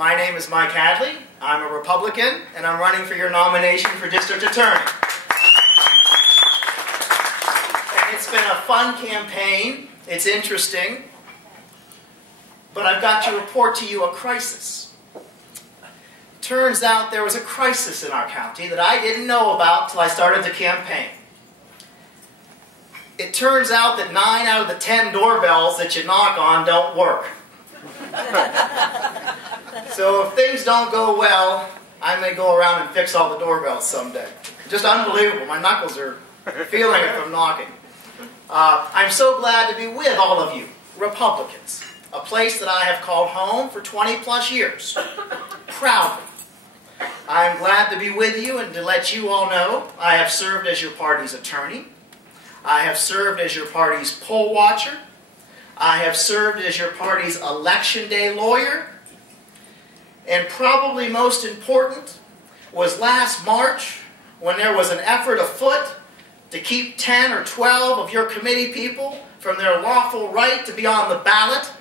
My name is Mike Hadley. I'm a Republican, and I'm running for your nomination for District Attorney. And it's been a fun campaign. It's interesting. But I've got to report to you a crisis. Turns out there was a crisis in our county that I didn't know about till I started the campaign. It turns out that 9 out of the 10 doorbells that you knock on don't work. So if things don't go well, I may go around and fix all the doorbells someday. Just unbelievable. My knuckles are feeling it from knocking. I'm so glad to be with all of you, Republicans, a place that I have called home for 20 plus years, proudly. I'm glad to be with you and to let you all know I have served as your party's attorney. I have served as your party's poll watcher. I have served as your party's election day lawyer. And probably most important was last March when there was an effort afoot to keep 10 or 12 of your committee people from their lawful right to be on the ballot.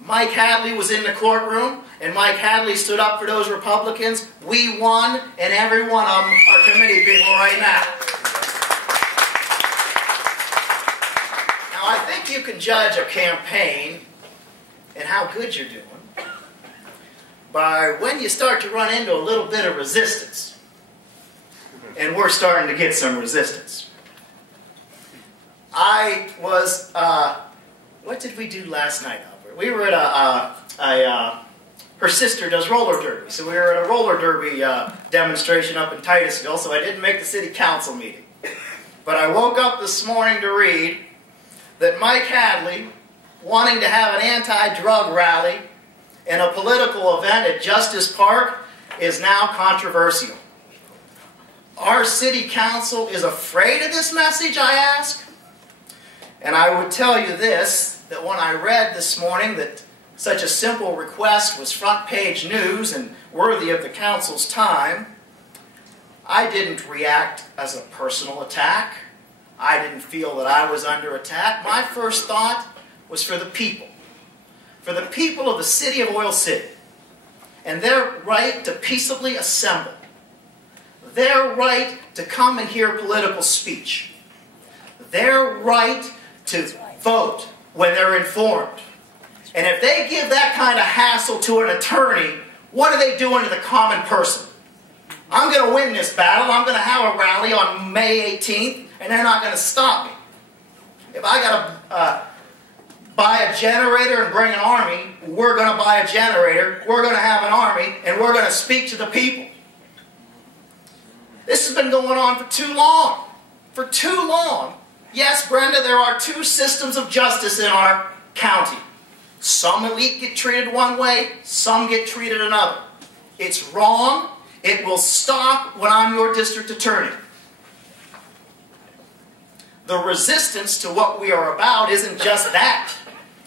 Mike Hadley was in the courtroom, and Mike Hadley stood up for those Republicans. We won, and every one of them are committee people right now. Now, I think you can judge a campaign and how good you're doing by when you start to run into a little bit of resistance. And we're starting to get some resistance. I was, what did we do last night, Albert? We were at her sister does roller derby. So we were at a roller derby demonstration up in Titusville, so I didn't make the city council meeting. But I woke up this morning to read that Mike Hadley, wanting to have an anti-drug rally in a political event at Justice Park, is now controversial. Our city council is afraid of this message, I ask? And I would tell you this, that when I read this morning that such a simple request was front page news and worthy of the council's time, I didn't react as a personal attack. I didn't feel that I was under attack. My first thought was for the people. For the people of the city of Oil City. And their right to peaceably assemble. Their right to come and hear political speech. Their right to vote when they're informed. And if they give that kind of hassle to an attorney, what are they doing to the common person? I'm going to win this battle. I'm going to have a rally on May 18th, and they're not going to stop me. If I got to buy a generator and bring an army, we're going to buy a generator, we're going to have an army, and we're going to speak to the people. This has been going on for too long. For too long. Yes, Brenda, there are two systems of justice in our county. Some elite get treated one way, some get treated another. It's wrong. It will stop when I'm your district attorney. The resistance to what we are about isn't just that.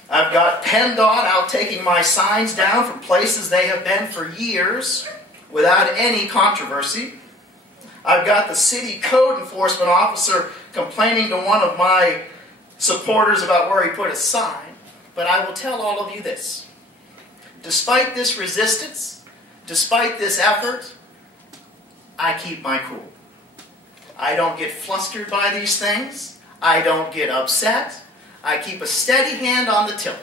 I've got PennDOT out taking my signs down from places they have been for years without any controversy. I've got the city code enforcement officer complaining to one of my supporters about where he put a sign. But I will tell all of you this. Despite this resistance, despite this effort, I keep my cool. I don't get flustered by these things. I don't get upset. I keep a steady hand on the tiller.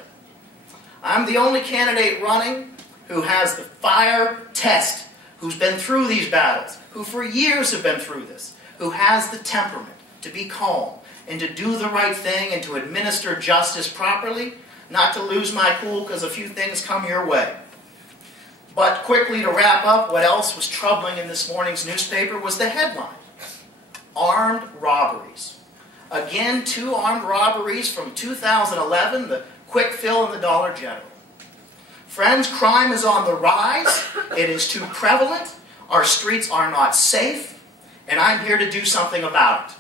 I'm the only candidate running who has the fire test, who's been through these battles, who for years have been through this, who has the temperament to be calm and to do the right thing and to administer justice properly, not to lose my cool because a few things come your way. But quickly to wrap up, what else was troubling in this morning's newspaper was the headline. Armed robberies. Again, 2 armed robberies from 2011, the Quick Fill and the Dollar General. Friends, crime is on the rise. It is too prevalent. Our streets are not safe. And I'm here to do something about it.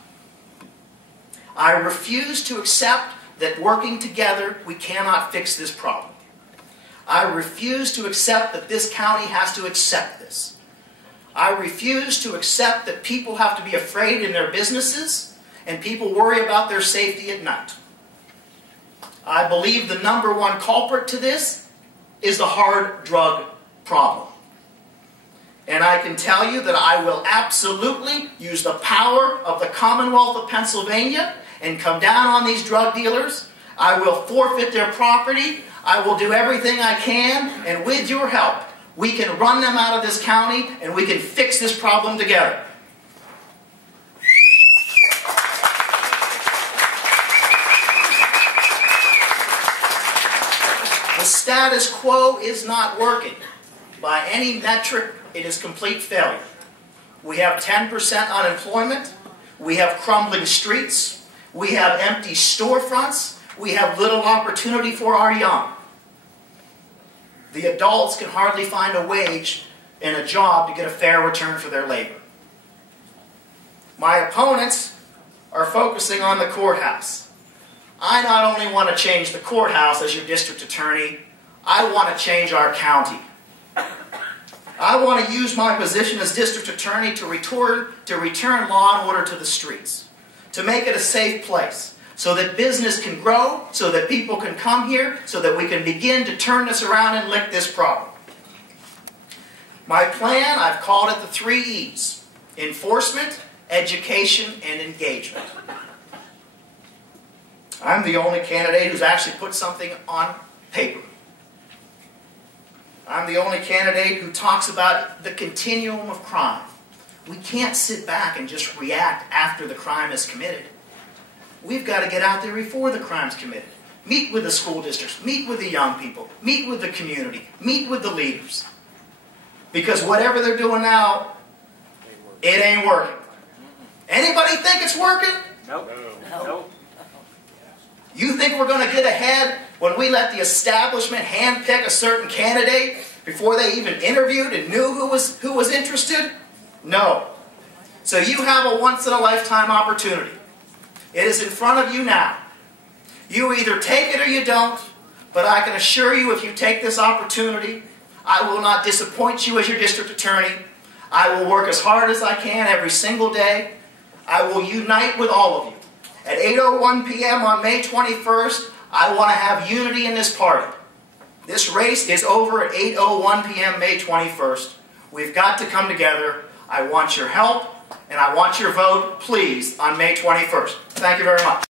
I refuse to accept that working together we cannot fix this problem. I refuse to accept that this county has to accept this. I refuse to accept that people have to be afraid in their businesses and people worry about their safety at night. I believe the #1 culprit to this is the hard drug problem. And I can tell you that I will absolutely use the power of the Commonwealth of Pennsylvania and come down on these drug dealers. I will forfeit their property. I will do everything I can, and with your help, we can run them out of this county and we can fix this problem together. The status quo is not working. By any metric, it is complete failure. We have 10% unemployment. We have crumbling streets. We have empty storefronts. We have little opportunity for our young. The adults can hardly find a wage and a job to get a fair return for their labor. My opponents are focusing on the courthouse. I not only want to change the courthouse as your district attorney, I want to change our county. I want to use my position as district attorney to return law and order to the streets, to make it a safe place, so that business can grow, so that people can come here, so that we can begin to turn this around and lick this problem. My plan, I've called it the 3 E's: enforcement, education, and engagement. I'm the only candidate who's actually put something on paper. I'm the only candidate who talks about the continuum of crime. We can't sit back and just react after the crime is committed. We've got to get out there before the crime's committed. Meet with the school districts, meet with the young people, meet with the community, meet with the leaders. Because whatever they're doing now, it ain't working. Anybody think it's working? Nope. Nope. You think we're going to get ahead when we let the establishment handpick a certain candidate before they even interviewed and knew who was interested? No. So you have a once-in-a-lifetime opportunity. It is in front of you now. You either take it or you don't, but I can assure you if you take this opportunity, I will not disappoint you as your district attorney. I will work as hard as I can every single day. I will unite with all of you. At 8:01 p.m. on May 21st, I want to have unity in this party. This race is over at 8:01 p.m. May 21st. We've got to come together. I want your help, and I want your vote, please, on May 21st. Thank you very much.